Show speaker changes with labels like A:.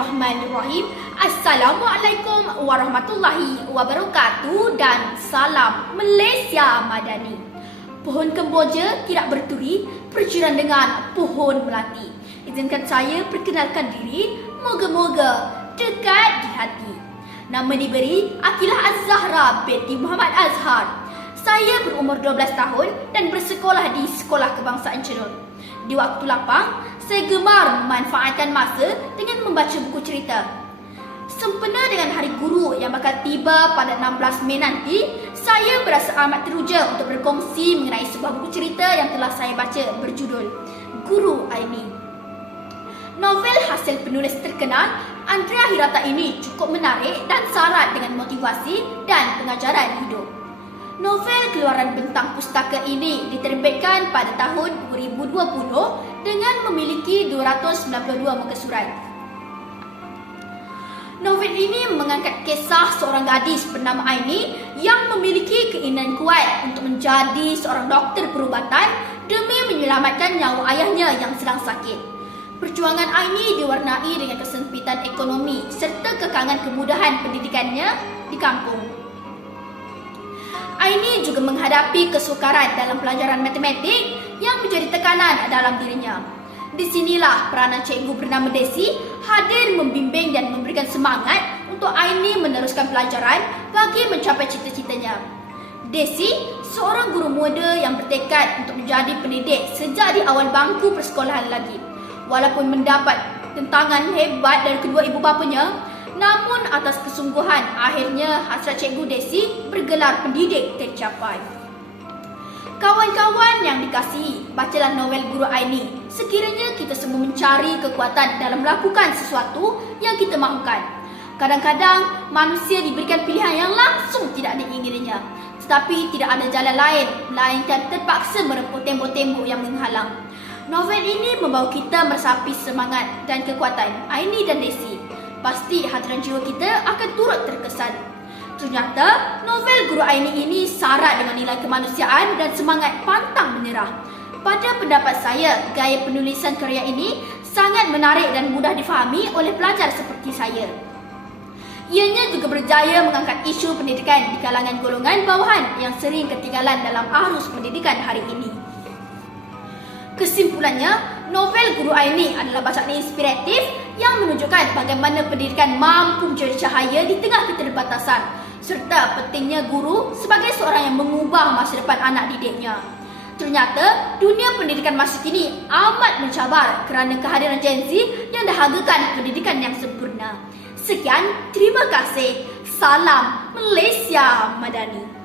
A: Bismillahirrahmanirrahim. Assalamualaikum warahmatullahi wabarakatuh dan salam Malaysia Madani. Pohon kemboja tidak berturi berjiran dengan pohon melati. Izinkan saya perkenalkan diri, moga-moga dekat di hati. Nama diberi Akilah Az-Zahra binti Muhammad Azhar. Saya berumur 12 tahun dan bersekolah di Sekolah Kebangsaan Cerul. Di waktu lapang, saya gemar memanfaatkan masa dengan membaca buku cerita. Sempena dengan Hari Guru yang bakal tiba pada 16 Mei nanti, saya berasa amat teruja untuk berkongsi mengenai sebuah buku cerita yang telah saya baca berjudul Guru Aini. Novel hasil penulis terkenal Andrea Hirata ini cukup menarik dan syarat dengan motivasi dan pengajaran hidup. Novel keluaran bentang pustaka ini diterbitkan pada tahun 2020 dengan memiliki 292 muka surat. Novel ini mengangkat kisah seorang gadis bernama Aini yang memiliki keinginan kuat untuk menjadi seorang doktor perubatan demi menyelamatkan nyawa ayahnya yang sedang sakit. Perjuangan Aini diwarnai dengan kesempitan ekonomi serta kekangan kemudahan pendidikannya di kampung. Aini juga menghadapi kesukaran dalam pelajaran matematik yang menjadi tekanan dalam dirinya. Di sinilah peranan cikgu bernama Desi hadir membimbing dan memberikan semangat untuk Aini meneruskan pelajaran bagi mencapai cita-citanya. Desi, seorang guru muda yang bertekad untuk menjadi pendidik sejak di awal bangku persekolahan lagi. Walaupun mendapat tentangan hebat dari kedua ibu bapanya, namun atas kesungguhan akhirnya hasrat cikgu Desi bergelar pendidik tercapai. Kawan-kawan yang dikasihi, bacalah novel Guru Aini. Sekiranya kita semua mencari kekuatan dalam melakukan sesuatu yang kita mahukan. Kadang-kadang manusia diberikan pilihan yang langsung tidak diingininya. Tetapi tidak ada jalan lain melainkan terpaksa merempuh tembok-tembok yang menghalang. Novel ini membawa kita meresapi semangat dan kekuatan Aini dan Desi. Pasti hati jiwa kita akan turut terkesan Ternyata novel Guru Aini ini syarat dengan nilai kemanusiaan dan semangat pantang menyerah. Pada pendapat saya, gaya penulisan karya ini sangat menarik dan mudah difahami oleh pelajar seperti saya. Ianya juga berjaya mengangkat isu pendidikan di kalangan golongan bawahan yang sering ketinggalan dalam arus pendidikan hari ini. Kesimpulannya, novel Guru Aini adalah bacaan inspiratif yang menunjukkan bagaimana pendidikan mampu menjadi cahaya di tengah keterbatasan serta pentingnya guru sebagai seorang yang mengubah masa depan anak didiknya. Ternyata dunia pendidikan masa kini amat mencabar kerana kehadiran Gen Z yang dahagakan pendidikan yang sempurna. Sekian, terima kasih. Salam Malaysia Madani.